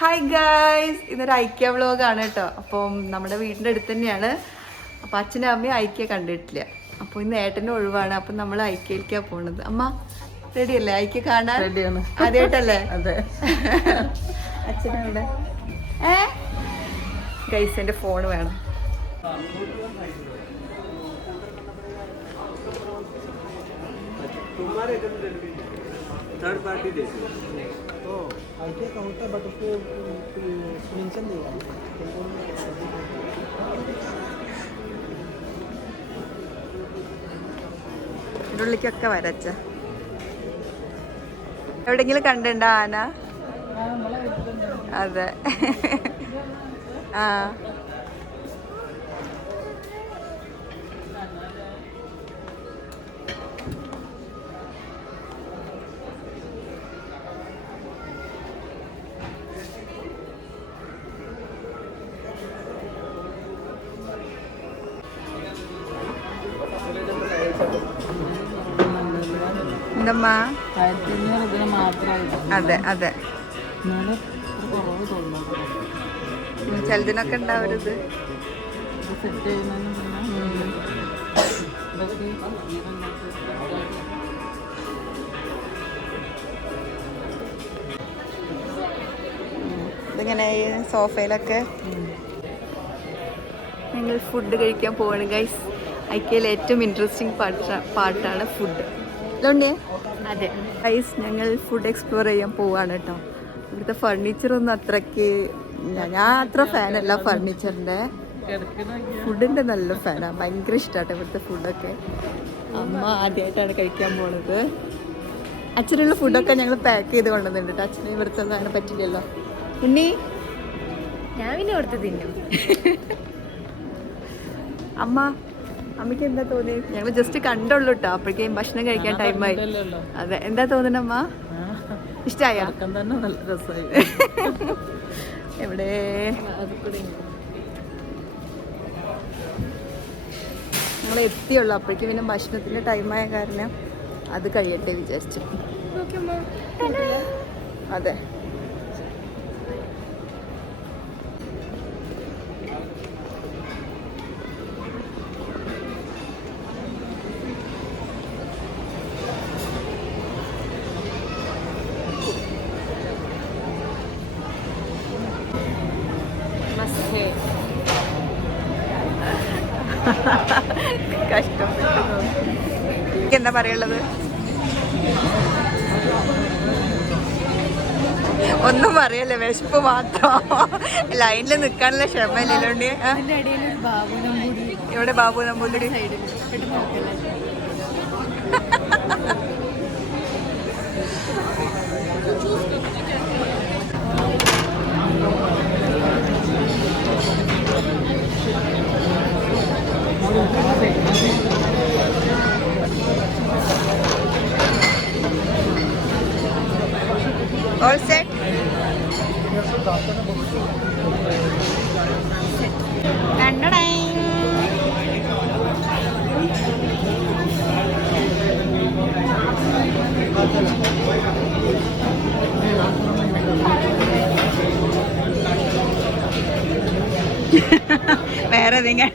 Hi guys ഇതൊരു ഐക്യ വ്ളോഗാണ് കേട്ടോ. അപ്പം നമ്മുടെ വീടിന്റെ അടുത്ത് തന്നെയാണ്. അപ്പം അച്ഛനും അമ്മയും ഐക്യ കണ്ടിട്ടില്ല. അപ്പോൾ ഇന്ന് ഏട്ടന്റെ ഒഴിവാണ്. അപ്പം നമ്മൾ ഐക്യയിലേക്കാണ് പോണത്. അമ്മ റെഡി അല്ലേ? ഐക്യ കാണാൻ? റെഡിയാണ് ആദ്യമായിട്ടല്ലേ അതെ. അച്ഛനവിടെ ഏ? ഗൈസ് എന്റെ ഫോൺ വേണം. തേർഡ് പാർട്ടി देखिए तो आईटी का होता है बट उसको मेंशन देगा ഇതിൻ്റെ ഉള്ളിലേക്കൊക്കെ വരച്ച എവിടെങ്കിലും കണ്ടിട്ടുണ്ടോ ആന അതെ ആ അതെ അതെ. ചിലതിനൊക്കെ ഉണ്ടാവരുത്. ഇതിങ്ങനെ ഈ സോഫയിലൊക്കെ നിങ്ങൾ ഫുഡ് കഴിക്കാൻ പോവാണ് ഗൈസ് ഐക്യയിൽ ഏറ്റവും ഇൻട്രസ്റ്റിംഗ് പാർട്ട് പാർട്ടാണ് ഫുഡ് ലോണ്ടിയെ അതെ. ഗൈസ് ഞങ്ങൾ ഫുഡ് എക്സ്പ്ലോർ ചെയ്യാൻ പോവാണ് കേട്ടോ ഇവിടുത്തെ ഫർണിച്ചറൊന്നും അത്രയ്ക്ക്. ഞാൻ അത്ര ഫാനല്ല ഫർണിച്ചറിന്റെ ഫുഡിന്റെ നല്ല ഫാനാണ് ഭയങ്കര ഇഷ്ടമാട്ടോ ഇവിടുത്തെ ഫുഡൊക്കെ അമ്മ ആദ്യമായിട്ടാണ് കഴിക്കാൻ പോണത്. അച്ഛനുള്ള ഫുഡൊക്കെ ഞങ്ങൾ പാക്ക് ചെയ്ത് കൊണ്ടുവന്നിട്ടുണ്ട് കേട്ടോ അച്ഛന് ഇവിടുത്തെ ഒന്നും അങ്ങനെ പറ്റില്ലല്ലോ. ഉണ്ണി? ഞാൻ പിന്നെ ഇവിടുത്തെ തിന്നും. അമ്മ? അമ്മയ്ക്ക് എന്താ തോന്നി ഞങ്ങൾ ജസ്റ്റ് കണ്ടുള്ളൂ കേട്ടോ അപ്പോഴേക്കും ഭക്ഷണം കഴിക്കാൻ ടൈമായി അതെ. എന്താ തോന്നണമ്മ അമ്മ? ഇഷ്ടായ? എവിടെ? ഞങ്ങൾ എത്തിയുള്ളൂ. അപ്പോഴേക്കും പിന്നെ ഭക്ഷണത്തിന്റെ ടൈമായ കാരണം അത് കഴിയട്ടെ വിചാരിച്ചു. അതെ. എന്താ പറയുള്ളത് ഒന്നും പറയല്ലേ വിശപ്പ് മാത്രം. ലൈനിൽ നിൽക്കാനുള്ള നമ്പൂരി ഇവിടെ ബാബു നമ്പൂതിരി. സൈഡിൽ set? വേറെ നിങ്ങൾ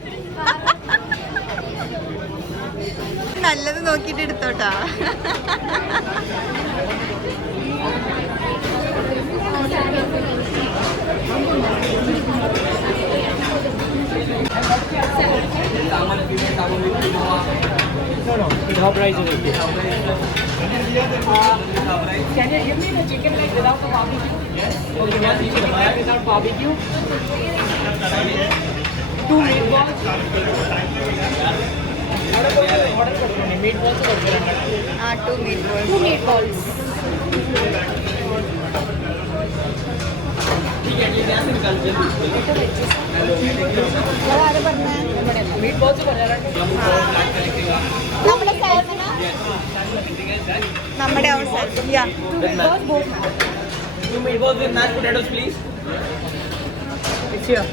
നല്ലത് നോക്കിയിട്ട് എടുത്തോട്ടാ. How price is it? Can you give me the chicken like without the barbecue? Yes. Okay, one chicken like without barbecue. Two meatballs. Meatballs. Ah, two meatballs. Two meatballs. Meatballs പറഞ്ഞാൽ നമ്മുടെ സേവന നമ്മുടെ അവസരം യാ meatballs both. Two meatballs with mashed potatoes, please. It's here.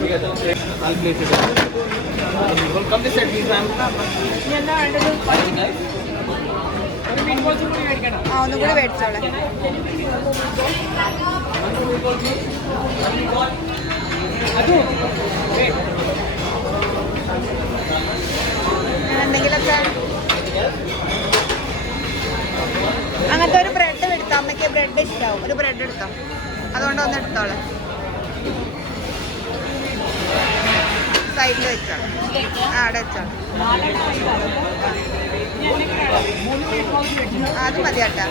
Together. I'll place it. Well, come this side, please, ma'am. Yeah, no, and then Hi, guys. ആ ഒന്നും കൂടി മേടിച്ചോളെ. എന്തെങ്കിലുമൊക്കെ അങ്ങനത്തെ ഒരു ബ്രെഡ് എടുത്താൽ അമ്മയ്ക്ക് ബ്രെഡ് ഇഷ്ടാവും. ഒരു ബ്രെഡ് എടുത്തോ? അതുകൊണ്ട് ഒന്ന് എടുത്തോളെ. സൈഡിൽ വെച്ചാണ് ആ അവിടെ ആ, അത് മതി കേട്ടാ.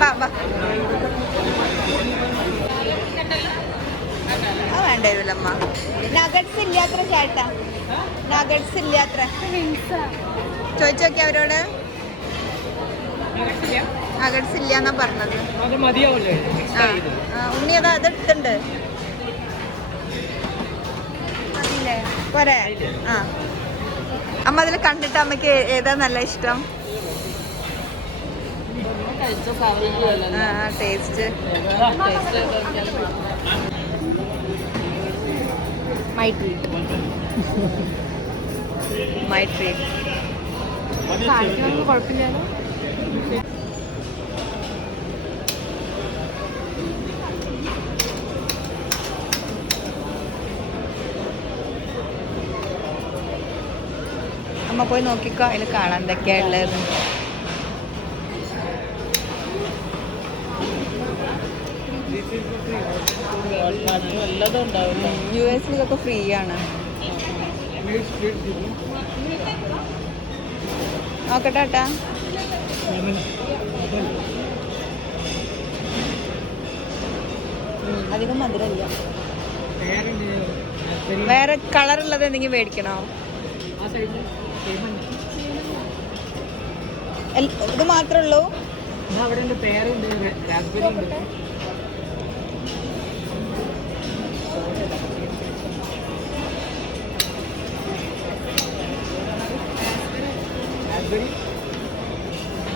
വാ വാ. ആ വേണ്ട വരില്ലമ്മ നഗറ്റ്സ് ഇല്ലാത്ര ചേട്ടാ. നഗറ്റ്സ് ഇല്ലാത്ര. ചോദിച്ചോക്കെ അവരോട്. ഇല്ല എന്നാ പറഞ്ഞത് ഉണ്ണി അതാ അത് എടുത്തുണ്ട് പോരെ? ആ. അമ്മ അതിൽ കണ്ടിട്ട് അമ്മയ്ക്ക് ഏതാ നല്ല ഇഷ്ടം? Taste taste my treat my treat കാണിക്കണമെന്ന് കുഴപ്പമില്ലല്ലോ. പോയി നോക്കിക്കോ അതിൽ കാണാൻ എന്തൊക്കെയാ ഉള്ളത് യു എസിൽ ഇതൊക്കെ ഫ്രീ ആണ് നോക്കട്ടെ ഏട്ടാ. അധികം മധുരമില്ല. വേറെ കളറുള്ളത് എന്തെങ്കിലും മേടിക്കണോ? എൽ- ഇത് മാത്രമേ ഉള്ളൂ? അവിടെ ഉണ്ട് പേരുണ്ട് രാസ്ബെറി ഉണ്ട്. രാസ്ബെറി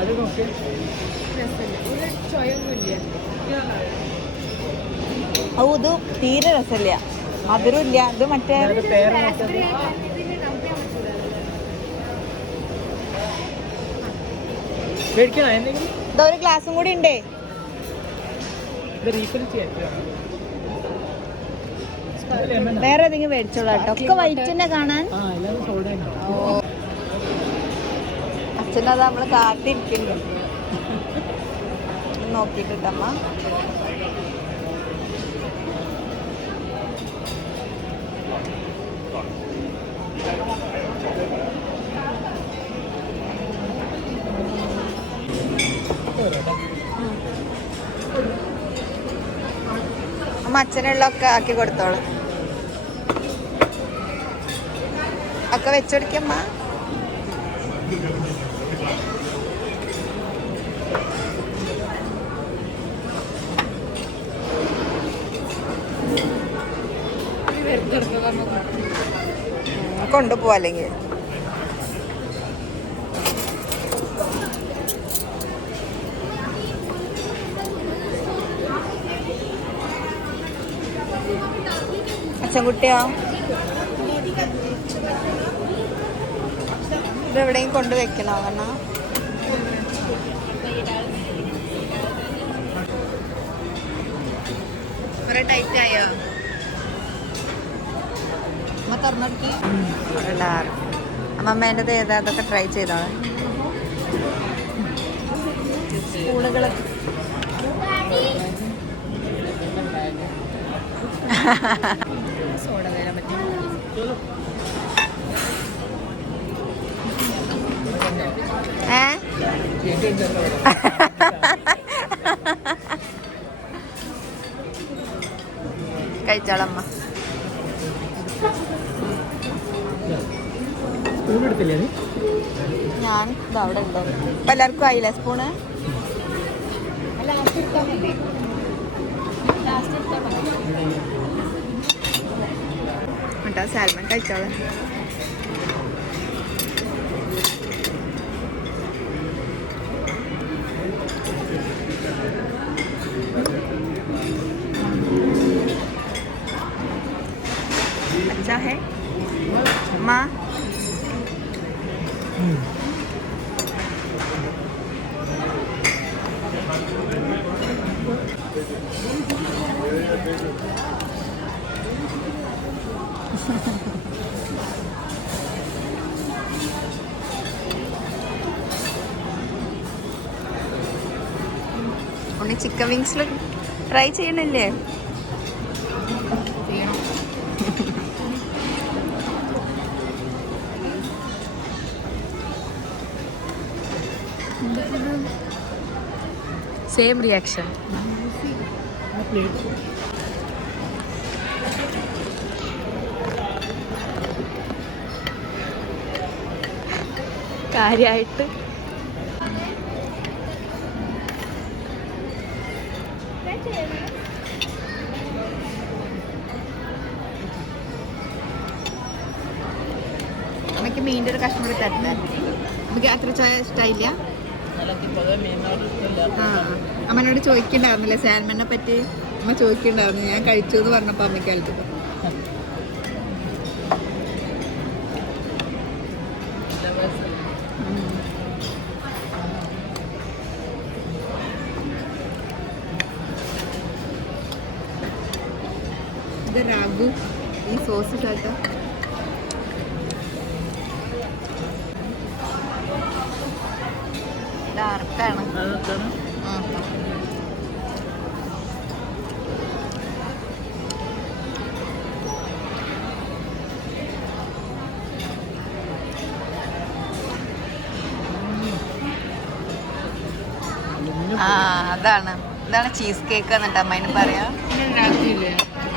അത് നോക്ക്. ഒരു ചോയൊന്നുമില്ല ഓ ഇത് തീരെ രസമില്ല. മധുരമില്ല. ഇത് മറ്റേ അതിന്റെ പേര് നോക്ക് മേടിക്കണോ എന്തെങ്കിലും ഇതാ ഒരു ഗ്ലാസും കൂടി ഉണ്ടേ. വേറെ ഏതെങ്കിലും മേടിച്ചോളൂ കേട്ടോ. ഒക്കെ വൈറ്റ് തന്നെ കാണാൻ. അച്ഛനത് നമ്മൾ കാത്തിരിക്കുന്നു. നോക്കിട്ടിട്ടമ്മ അമ്മ അച്ഛനുള്ളൊക്കെ ആക്കി കൊടുത്തോളൂ. ഒക്കെ വെച്ചോടിക്കമ്മ കൊണ്ടുപോവാ അല്ലെങ്കിൽ. അച്ഛൻകുട്ടിയോ ഇതെവിടെയും കൊണ്ടുവെക്കണോ കൊണ്ട് വെക്കണോ കാരണം കുറെ ടൈറ്റ് ആയോ? അമ്മ അമ്മമ്മേന്റെത് ഏതാ? അതൊക്കെ ട്രൈ ചെയ്തോ? സ്കൂളുകൾ സോഡ തരാൻ പറ്റും ഏ? കഴിച്ചോളമ്മ. ഞാൻ അവിടെ ഉണ്ടോ. ഇപ്പം എല്ലാവർക്കും ആയില്ലേ സ്പൂണ്? കേട്ടോ സാൽമൺ കഴിച്ചോളാം. വിങ്സിൽ ട്രൈ ചെയ്യണില്ലേ? ചെയ്യണം സെയിം റിയാക്ഷൻ കാര്യമായിട്ട് നമുക്ക് മീന്റെ ഒരു കഷ്ണം കൂടി തരണ്ടേ നമുക്ക് അത്ര ഇഷ്ടമായില്ല ആ അമ്മനോട് ചോദിക്കണ്ടായിരുന്നില്ലേ സാൽമനെ പറ്റി? അമ്മ ചോദിക്കണ്ടായിരുന്നു. ഞാൻ കഴിച്ചു എന്ന് പറഞ്ഞപ്പോൾ അമ്മയ്ക്ക് അത്ഭുതം. ഇത് രാഗു. ഈ സോസ് ചേട്ടാ ഡാർക്കാണ് ആ അതാണ്. ഇതാണ് ചീസ് കേക്ക് എന്നിട്ട് അമ്മേനെ പറയാ.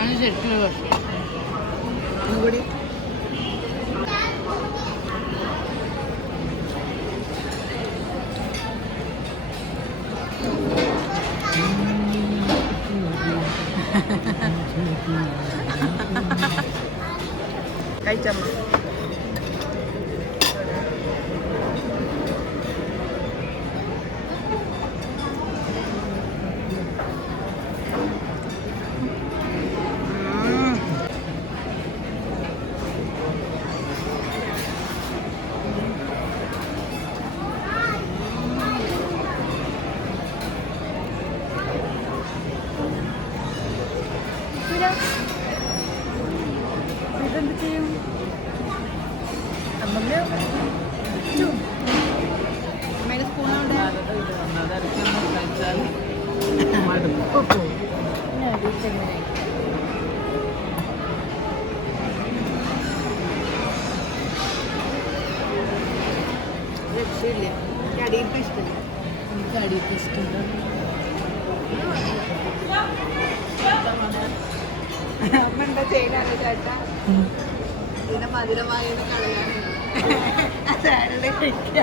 പിന്നെ രാത്രിയില്ലേ അതിന് ശരിക്കും രക്ഷയില്ല എനിക്ക് അടിയിട്ട് ഇഷ്ടമില്ല എനിക്ക് അടിയിട്ട് ഇഷ്ടമുണ്ട് അമ്മ എന്താ ചെയ്യാനാണ് ചേട്ടാ ഇതിനെ മധുരമായി കളയാൻ സാലഡ് കഴിക്കുക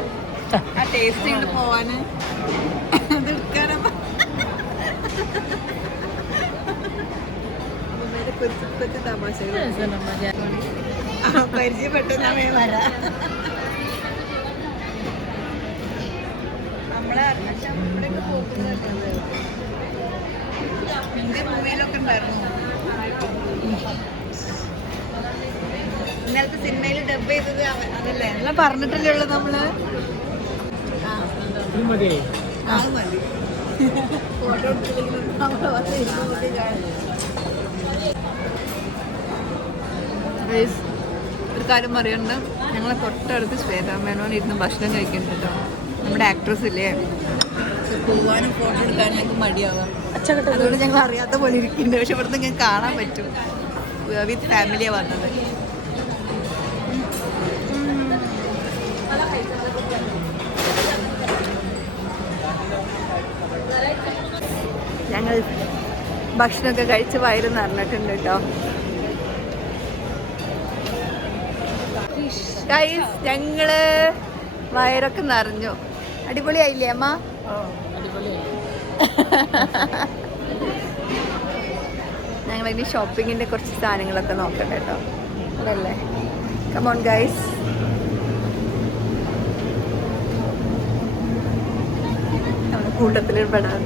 ആ ടേസ്റ്റ് കൊണ്ട് പോവാന്. കൊച്ചു കൊച്ചു തമാശകൾ ആ, പരിചയപ്പെട്ടെന്നാ മേ വരാ. നമ്മളെ പക്ഷെ ഇവിടെയൊക്കെ പോകുന്നത് ഹിന്ദി മൂവിയിലൊക്കെ ഉണ്ടായിരുന്നു. ഇന്നലത്തെ സിനിമയിൽ ഡബ് ചെയ്തത് അതല്ലേ? എല്ലാം പറഞ്ഞിട്ടല്ലേ ഉള്ളു നമ്മൾ. ആ മതി. ഫോട്ടോ എടുത്തില്ലെങ്കിൽ നമ്മളെ വന്ന് ഇരുന്നോണ്ട് കാണും. Guys, ഒരു കാര്യം പറയണ്ട് ഞങ്ങളെ തൊട്ടടുത്ത് ശ്വേതാ മേനോൻ ഇരുന്ന് ഭക്ഷണം കഴിക്കുന്നുണ്ട് കേട്ടോ. നമ്മുടെ ആക്ട്രസ് ഇല്ലേ? പോവാനും ഫോട്ടോ എടുക്കാനും ഞങ്ങൾക്ക് മടിയാവാം. അതുകൊണ്ട് ഞങ്ങൾ അറിയാത്ത പോലെ ഇരിക്കുന്നുണ്ട്. പക്ഷെ ഇവിടുന്ന് ഞങ്ങൾക്ക് കാണാൻ പറ്റും. വിത്ത് ഫാമിലിയാണ് വന്നത്. ഞങ്ങൾ ഭക്ഷണമൊക്കെ കഴിച്ച് വയറ് നിറഞ്ഞിട്ടുണ്ട് കേട്ടോ. ഗൈസ് ഞങ്ങൾ വയറൊക്കെ നിറഞ്ഞു. അടിപൊളിയായില്ലേ അമ്മ? ഞങ്ങൾ ഇനി ഷോപ്പിങ്ങിന്റെ കുറച്ച് സാധനങ്ങളൊക്കെ നോക്കട്ടെ കേട്ടോ അതല്ലേ? കമോൺ ഗൈസ് കൂട്ടത്തിൽ പെടാൻ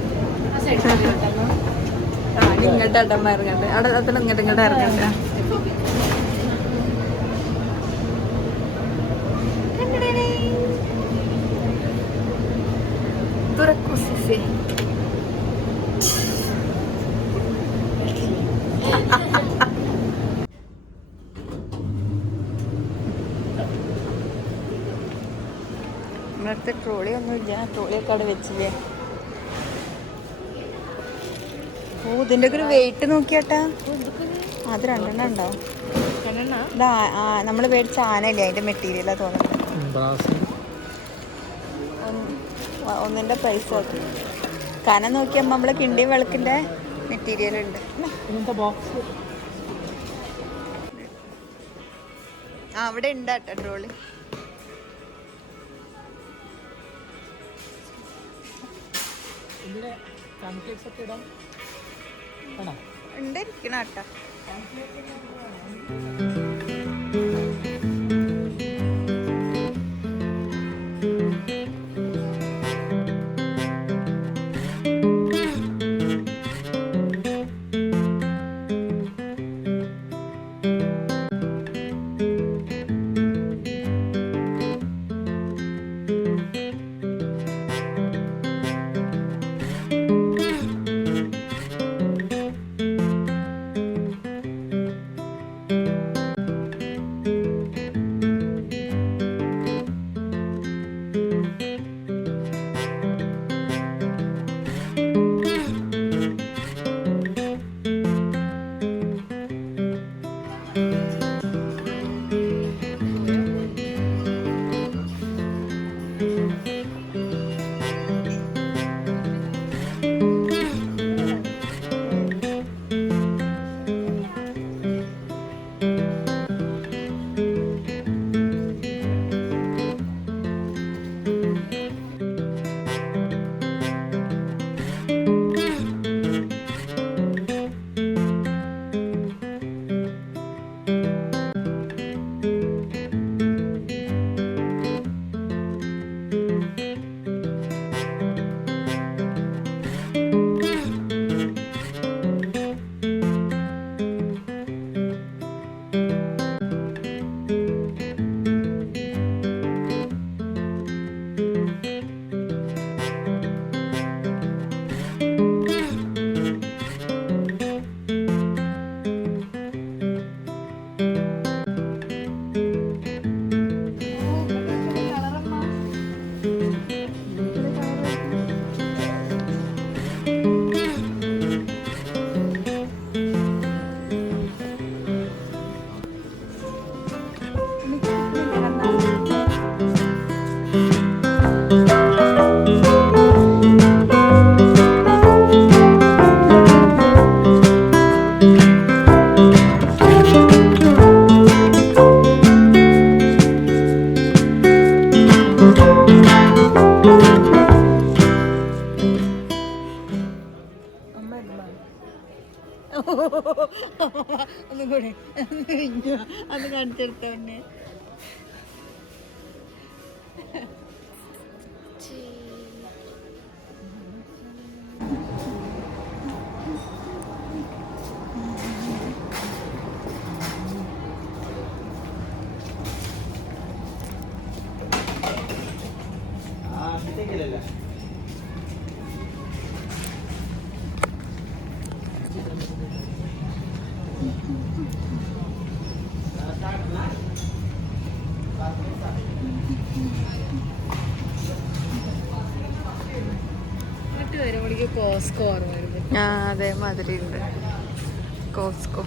ആ ഇങ്ങോട്ട് അടമ്മ ഇറങ്ങട്ടെ അവിടെ അതിൽ ഇങ്ങോട്ട് ഇങ്ങോട്ട് ഇറങ്ങട്ടെ coffee. നമ്മളടുത്ത് ട്രോളി ഒന്നുമില്ല ട്രോളിയൊക്കെ അവിടെ വെച്ചില്ലേ? ഓ ഇതിന്റെ ഒക്കെ ഒരു വെയിറ്റ് നോക്കിയാട്ടാ? അത് രണ്ടെണ്ണ ഉണ്ടോ? നമ്മൾ മേടിച്ച ആനല്ലേ അതിന്റെ മെറ്റീരിയലാ തോന്നുന്നത്. ഒന്നിന്റെ പ്രൈസ് നോക്കി കനം നോക്കിയാൽ നമ്മൾ കിണ്ടി വിളക്കിന്റെ മെറ്റീരിയൽ ഉണ്ട്. ആ അവിടെ ഉണ്ട് കേട്ടോ ട്രോളി ഉണ്ട് ഇരിക്കണ കേട്ടോ. കോസ്കോ ആ ഉണ്ട് കോസ്കോ.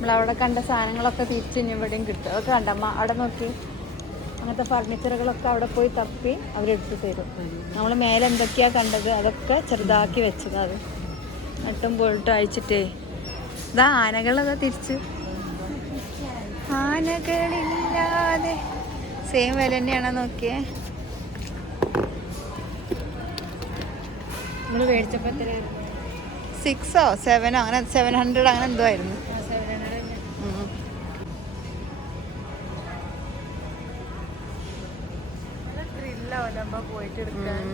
നമ്മളവിടെ കണ്ട സാധനങ്ങളൊക്കെ തിരിച്ച് ഇനി ഇവിടെയും കിട്ടും. അതൊക്കെ കണ്ടമ്മ അവിടെ നോക്കി. അങ്ങനത്തെ ഫർണിച്ചറുകളൊക്കെ അവിടെ പോയി തപ്പി അവരെടുത്ത് തരും. നമ്മൾ മേലെ എന്തൊക്കെയാ കണ്ടത് അതൊക്കെ ചെറുതാക്കി വെച്ചത് അത്. നട്ടും പോയിട്ട് അഴിച്ചിട്ടേ. ഇതാ ആനകളൊക്കെ തിരിച്ച്. ആനകളില്ലാതെ. സെയിം വില തന്നെയാണോ നോക്കിയേ. സിക്സോ സെവനോ അങ്ങനെ സെവൻ ഹൺഡ്രഡ് അങ്ങനെ എന്തോ ആയിരുന്നു. എടുക്കാൻ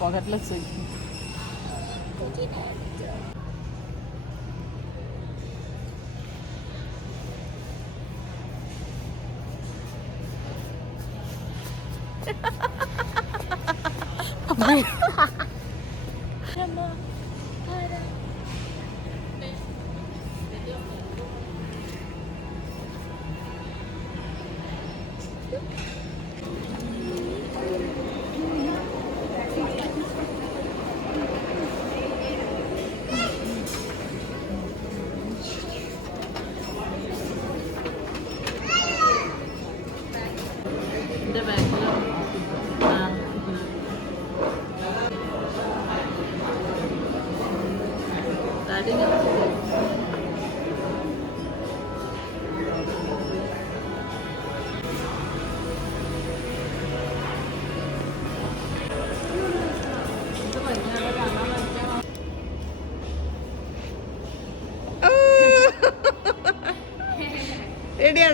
পকেটলা check Ha ha ha ha!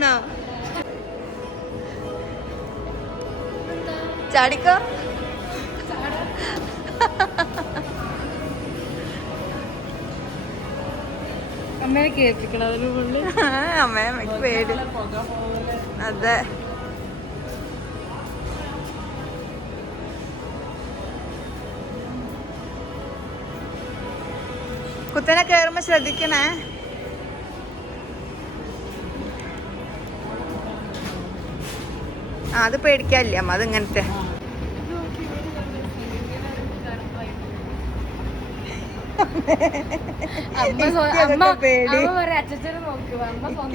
റെഡിയാണോ ചാടിക്കോ? അമ്മേനെ കേൾപ്പിക്കണം അതിന് മുകളിൽ അമ്മയെ അമ്മയ്ക്ക് പേടി. അതെ. കുത്തനെ കയറുമ്പോ ശ്രദ്ധിക്കണേ. അച്ഛനെ പേടിക്കാനില്ല അമ്മ അതിങ്ങനത്തെ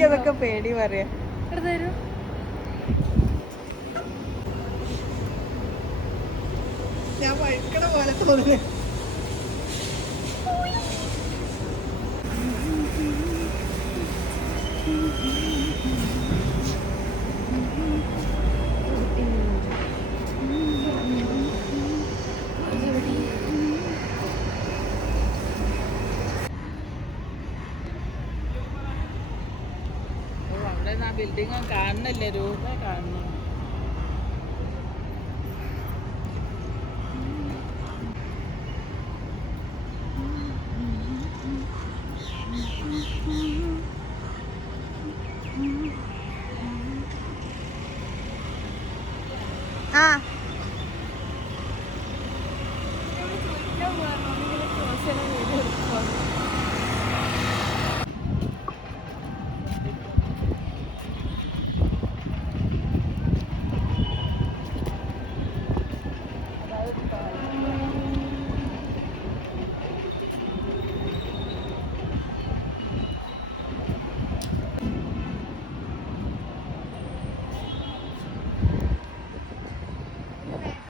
അതൊക്കെ പേടി. പറയാ ഞാൻ വഴുക്കണ പോലെ തോന്നുന്നു. കാണുന്നില്ലേ